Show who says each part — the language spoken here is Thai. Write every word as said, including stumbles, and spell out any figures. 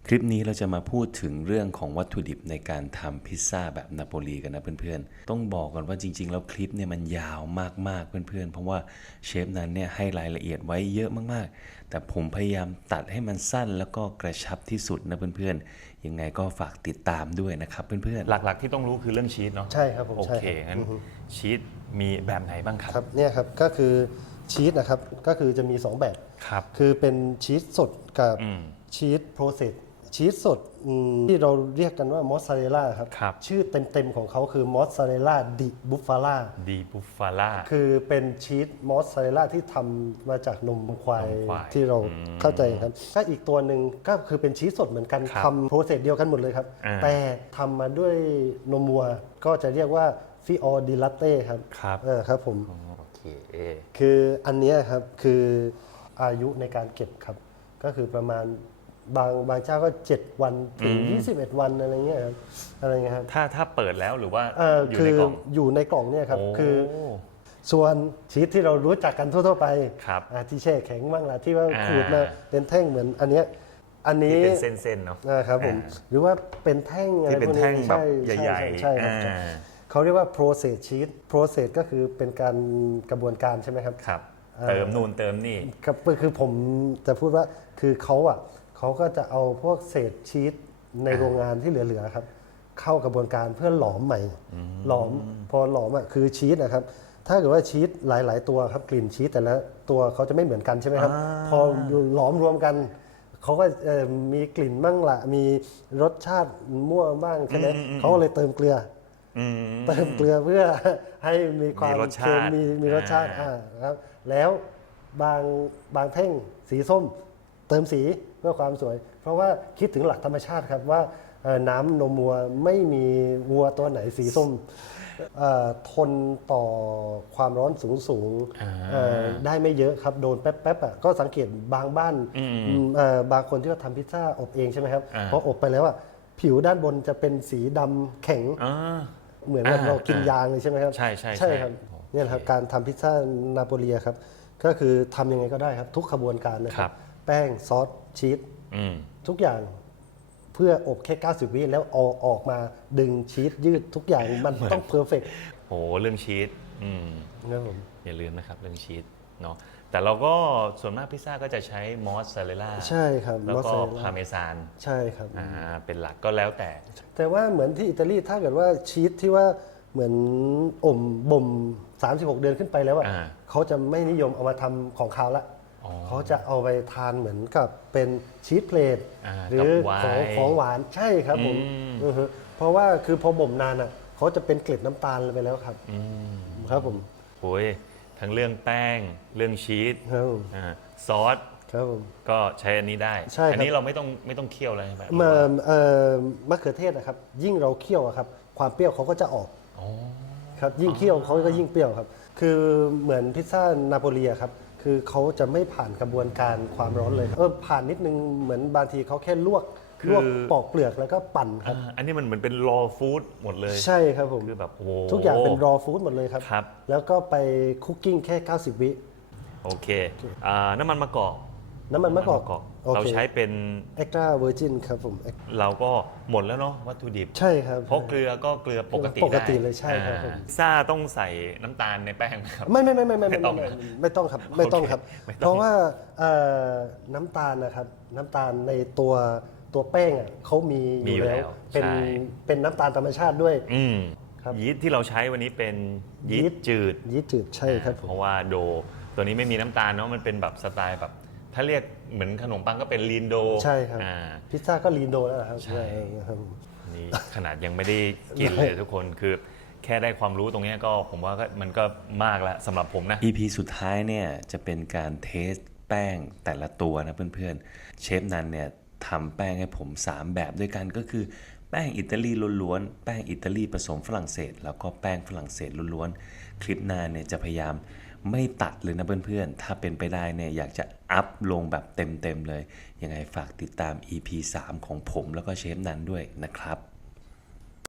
Speaker 1: คลิปนี้เราจะมาพูดถึงเรื่องของวัตถุดิบในการทำพิซซ่าแบบนาโปลีกันนะเพื่อนๆต้องบอกก่อนว่าจริงๆแล้วคลิปเนี่ยมันยาวมากๆเพื่อนๆเพราะว่าเชฟนั้นเนี่ยให้รายละเอียดไว้เยอะมากๆแต่ผมพยายามตัดให้มันสั้นแล้วก็กระชับที่สุดนะเพื่อนๆยังไงก็ฝากติดตามด้วยนะครับเพื่อนๆ
Speaker 2: หลักๆที่ต้องรู้คือเรื่องชีสเนาะ
Speaker 3: ใช่ครับผม
Speaker 2: โอ
Speaker 3: ใช่
Speaker 2: เค
Speaker 3: ครับ
Speaker 2: งั้นชีสมีแบบไหนบ้างครับ
Speaker 3: ครับเนี่ยครับก็คือชีสนะครับก็คือจะมีสองแบบ
Speaker 2: ครับ
Speaker 3: คือเป็นชีสสดกับ
Speaker 2: อืม
Speaker 3: ชีสโปรเซสชีสสดอืมที่เราเรียกกันว่ามอสซาเรลล่าครับ
Speaker 2: ครับ
Speaker 3: ชื่อเต็มๆของเขาคือมอสซาเรลล่าดิบุฟฟาล่า
Speaker 2: ดีบุฟฟาล่า
Speaker 3: คือเป็นชีสมอสซาเรลล่าที่ทำมาจากนมควาย
Speaker 2: นมควาย
Speaker 3: ที่เรา
Speaker 2: อืม
Speaker 3: เข้าใจครับก็อีกตัวหนึ่งก็คือเป็นชีสสดเหมือนกัน
Speaker 2: ครับ
Speaker 3: ทำโปรเซสเดียวกันหมดเลยครับ
Speaker 2: อ่า
Speaker 3: แต่ทำมาด้วยนมวัวก็จะเรียกว่าฟิออดิลัตเต้ครับ
Speaker 2: ครับ
Speaker 3: เออครับผม
Speaker 2: โอเค
Speaker 3: คืออันเนี้ยครับคืออายุในการเก็บครับ ก็คือประมาณบางบางเจ้าก็เจ็ดวันถึง
Speaker 2: อืม
Speaker 3: ยี่สิบเอ็ดวันอะไรเงี้ยครับอะไรเงี้ยครับ
Speaker 2: ถ้าถ้าเปิดแล้วหรือว่า
Speaker 3: เออ
Speaker 2: อยู่
Speaker 3: คื
Speaker 2: ใน
Speaker 3: อก
Speaker 2: ล่อง
Speaker 3: อยู่ในกล่องเนี่ยครับ
Speaker 2: โอ้
Speaker 3: คือส่วนชีสที่เรารู้จักกันทั่วๆไป
Speaker 2: ครับ
Speaker 3: อ่าที่แช่แข็งบ้างล่ะที่ว่า
Speaker 2: อ่า
Speaker 3: ขูดมาเป็นแท่งเหมือนอันเนี้ยอันนี้
Speaker 2: ที่เป็นเส้นๆเนาะ
Speaker 3: นะครับผม
Speaker 2: อ่า
Speaker 3: หรือว่าเป็นแท่งอะไร
Speaker 2: ที่เป็น
Speaker 3: พวกนี้
Speaker 2: แท่งแบบ
Speaker 3: ช่
Speaker 2: ใหญ่ๆ
Speaker 3: ใช่ใช่ครับ
Speaker 2: อ่า
Speaker 3: เขาเรียกว่า process cheese process ก็คือเป็นการกระบวนการใช่ไหมครับ
Speaker 2: ครับ
Speaker 3: อ่า
Speaker 2: เติมนู่นเติมนี่
Speaker 3: ครับคือผมจะพูดว่าคือเขาอ่ะเขาก็จะเอาพวกเศษชีสในโรงงานที่เหลือๆครับ เข้ากระบวนการเพื่อหลอมใหม่หลอมพอหลอมอ่ะคือชีสนะครับ ถ้าเกิดว่าชีสหลาย ๆ ตัวครับกลิ่นชีสแต่ละตัวเขาจะไม่เหมือนกันใช่ไหมครับ
Speaker 2: อ่า
Speaker 3: พอหลอมรวมกันเขาก็เอ่อมีกลิ่นบ้างละมีรสชาติมั่วบ้างใช่ไหมเขาก็เลยเติมเกลือ
Speaker 2: อืม
Speaker 3: เติมเกลือเพื่อให้มีความ
Speaker 2: มีรสชาติ
Speaker 3: เค็มมีมีรสชาติ
Speaker 2: อ่า
Speaker 3: อ่าครับแล้วบางบางแท่งสีส้ม เติมสีเพื่อความสวย เพราะว่าคิดถึงหลักธรรมชาติครับว่าเอ่อน้ำนมวัวไม่มีวัวตัวไหนสีส้มเอ่อทนต่อความร้อนสูงสูงๆ
Speaker 2: อ่า
Speaker 3: เอ่อได้ไม่เยอะครับโดนแป๊บๆอ่ะก็สังเกตบางบ้าน
Speaker 2: อืม
Speaker 3: อืมเอ่อบางคนที่เขาทำพิซซ่าอบเองใช่ไหมครับ
Speaker 2: อ่า
Speaker 3: พออบไปแล้วอ่ะผิวด้านบนจะเป็นสีดำแข็ง
Speaker 2: อ่า
Speaker 3: เหมือนกับ
Speaker 2: อ่า
Speaker 3: เรากิน
Speaker 2: อ่าย
Speaker 3: ยางเลยใช่ไหมครับ
Speaker 2: ใช่ใช่
Speaker 3: ใช่
Speaker 2: ใช่
Speaker 3: ครับ
Speaker 2: โอเค
Speaker 3: เนี่ยนะครับการทำพิซซ่านาโปลีครับก็คือทำยังไงก็ได้ครับ ทุกขบวนการนะค
Speaker 2: ครั
Speaker 3: รับ
Speaker 2: บ
Speaker 3: แป้งซอสชีส
Speaker 2: อืม
Speaker 3: ทุกอย่างเพื่ออบแค่ เก้าสิบ วิแล้วเอาออกมาดึงชีสยืดทุกอย่างมันต้องเพอร์เฟกต์
Speaker 2: โหเรื่องชีสอืม
Speaker 3: นะครับผม
Speaker 2: อย่าลืมนะครับเรื่องชีสเนาะแต่เราก็ส่วนมากพิซซ่าก็จะใช้มอสซาเรลล่า
Speaker 3: ใช่ครับ
Speaker 2: แล้ว
Speaker 3: มอส
Speaker 2: ก็
Speaker 3: ซาเรลล่า
Speaker 2: พาเมซาน
Speaker 3: ใช่ครับ
Speaker 2: อ่าเป็นหลักก็แล้วแต่
Speaker 3: แต่ว่าเหมือนที่อิตาลีถ้าเกิดว่าชีสที่ว่าเหมือนอมบ่ม สามสิบหก เดือนขึ้นไปแล้วอ่ะ
Speaker 2: อ่า
Speaker 3: เขาจะไม่นิยมเอามาทำของคาวละ
Speaker 2: อ๋อ
Speaker 3: เขาจะเอาไปทานเหมือนกับเป็นชีสเพลท
Speaker 2: อ่า
Speaker 3: หรือ
Speaker 2: กับไวน์
Speaker 3: ของของหวานใช่ครับผม
Speaker 2: อืม
Speaker 3: อือฮึเพราะว่าคือพอบ่มนานอ่ะเขาจะเป็นเกล็ดน้ำตาลไปแล้วครับ
Speaker 2: อืม
Speaker 3: ครับผม
Speaker 2: โอ้ยทั้งเรื่องแป้งเรื่องชีส
Speaker 3: ครับผม
Speaker 2: อ่าซอส
Speaker 3: ครับผม
Speaker 2: ก็ใช้อันนี้ได้
Speaker 3: ใช่ครับ
Speaker 2: อันี้เราไม่ต้องไม่ต้องเคี่ยวเลยใช่ไหม
Speaker 3: เมื่อเอ่อมะเขือเทศนะครับ ยิ่งเราเคี่ยวอะครับ ความเปรี้ยวเขาก็จะออก
Speaker 2: อ๋อ
Speaker 3: ครับยิ่งเคี่ยวเขาก็ยิ่งเปรี้ยวครับ คือเหมือนพิซซ่านาโปลีอะครับ คือเขาจะไม่ผ่านกระบวนการความร้อนเลยครับเออผ่านนิดนึงเหมือนบางทีเขาแค่ลวก
Speaker 2: คือ
Speaker 3: ลวกปอกเปลือกแล้วก็ปั่นครับ
Speaker 2: อ่าอันนี้มันเหมือนเป็นรอฟู้ดหมดเลย
Speaker 3: ใช่ครับผม
Speaker 2: คือแบบโอ้โห
Speaker 3: ทุกอย่างเป็นรอฟู้ดหมดเลยครับ
Speaker 2: ครับ
Speaker 3: แล้วก็ไปคุกกิ้งแค่ เก้าสิบ วิ
Speaker 2: โอเคอ่าน้ำมันมะกอก
Speaker 3: น้ำมันมะกอกโอ
Speaker 2: เรา
Speaker 3: เค
Speaker 2: ใช้เป็น
Speaker 3: เอ็กตร้าเวอร์จินครับผม
Speaker 2: เราก็หมดแล้วเนาะวัตถุดิบ
Speaker 3: ใช่ครับ
Speaker 2: เพราะเกลือก็เกลือปกติ
Speaker 3: ปกติ
Speaker 2: ได้
Speaker 3: เลยใช่ครับผม
Speaker 2: อ่าซ่าต้องใส่น้ำตาลในแป้งไหมครับ
Speaker 3: ไม่ไม่ไม่ไม่ไม่
Speaker 2: ไม่
Speaker 3: ไม่
Speaker 2: ต้อง
Speaker 3: ไม่
Speaker 2: นะ
Speaker 3: ไม่ต้องครับไม่ต้องครับ
Speaker 2: โอเคไม่ต้อง
Speaker 3: เพราะว่าเอ่อน้ำตาลนะครับน้ำตาลในตัวตัวแป้งอ่ะเขามี
Speaker 2: มีอยู่แล้ว
Speaker 3: เป็น
Speaker 2: ใช่
Speaker 3: เป็นน้ำตาลธรรมชาติด้วย
Speaker 2: อืม
Speaker 3: ครับ
Speaker 2: ยีสต์ที่เราใช้วันนี้เป็นยีสต์จืด
Speaker 3: ยีสต์จืดใช่ครับผ
Speaker 2: เพ
Speaker 3: ม
Speaker 2: ราะว่าโดตัวนี้ไม่มีน้ำตาลเนาะมันเป็นแบบสไตล์แบบ ถ้าเรียกเหมือนขนมปังก็เป็นลีนโด
Speaker 3: ใช่ครับ
Speaker 2: อ่า
Speaker 3: พิซซ่าก็ลีนโดแล้วครับ
Speaker 2: ใช่
Speaker 3: ครับ
Speaker 2: นี่ขนาดยังไม่ได้กินเลยทุกคนคือแค่ได้ความรู้ตรงเนี้ยก็ผมว่าก็มันก็มากแล้วสำหรับผมนะ
Speaker 1: อี พี สุดท้ายเนี่ยจะเป็นการเทสแป้งแต่ละตัวนะเพื่อนๆเชฟนันเนี่ยทำแป้งให้ผมสามแบบด้วยกันก็คือแป้งอิตาลีล้วนๆแป้งอิตาลีผสมฝรั่งเศสแล้วก็แป้งฝรั่งเศสล้วนๆคลิปหน้าเนี่ยจะพยายามไม่ตัดเลยนะเพื่อนๆถ้าเป็นไปได้เนี่ยอยากจะอัพลงแบบเต็มๆเลยยังไงฝากติดตาม อี พี สามของผมแล้วก็เชฟนันด้วยนะครับ